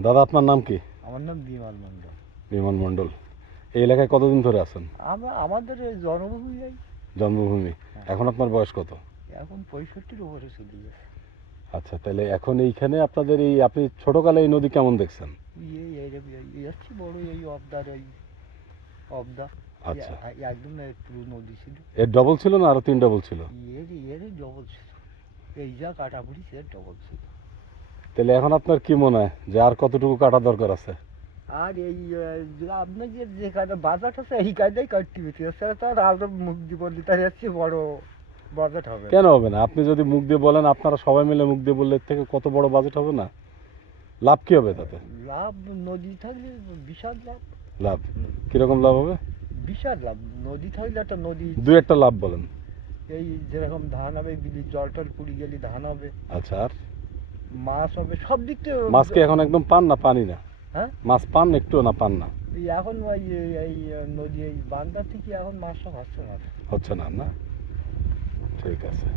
দাদা আপনার নাম কি? আমার নাম বিমল মণ্ডল। বিমান মণ্ডল। এই এলাকায় কতদিন ধরে আছেন? আমাদের এই জন্মভূমি এই। জন্মভূমি। হ্যাঁ। এখন আপনার বয়স কত? এখন 65-র উপরে চলে গেছে। আচ্ছা, তাহলে এখন এইখানে আপনাদের এই আপনি ছোটকালে এই নদী কেমন দেখছেন? যাচ্ছি বড় এই অবদার এই অবদা। আচ্ছা, একদম পুরো নদী ছিল। এর ডবল ছিল না আরো 3 ডবল ছিল? এর ডবল ছিল। এই যা কাটা পড়িস এর ডবল ছিল। তাহলে এখন আপনার কি মনে হয় যে আর কতটুকু কাটা দরকার আছে? আর এই আপনার যে কাটা বাজার আছে এই কায়দায় কাটতে হচ্ছে, এছাড়া তো আর আমরা মুখ দিব তার যাচ্ছে বড় বাজেট হবে। কেন হবে না? আপনি যদি মুখ দিয়ে বলেন, আপনারা সবাই মিলে মুখ দিয়ে বললে এর থেকে কত বড় বাজেট হবে না? লাভ কি হবে তাতে? লাভ নদী থাকলে বিশাল লাভ। লাভ কিরকম লাভ হবে? বিশাল লাভ। নদী থাকলে একটা নদী দু একটা লাভ বলেন। এই যেরকম ধান হবে, বিলি জল টল পুড়ি গেলে ধান হবে, আচ্ছা, আর মাছ হবে, সব দিক থেকে। মাছ কি এখন একদম পান না পানি না? হ্যাঁ, মাছ পান একটু না পান না? এই এখন এই নদী এই বান্দা থেকে এখন মাছ সব হচ্ছে না। হচ্ছে না, না? ঠিক আছে।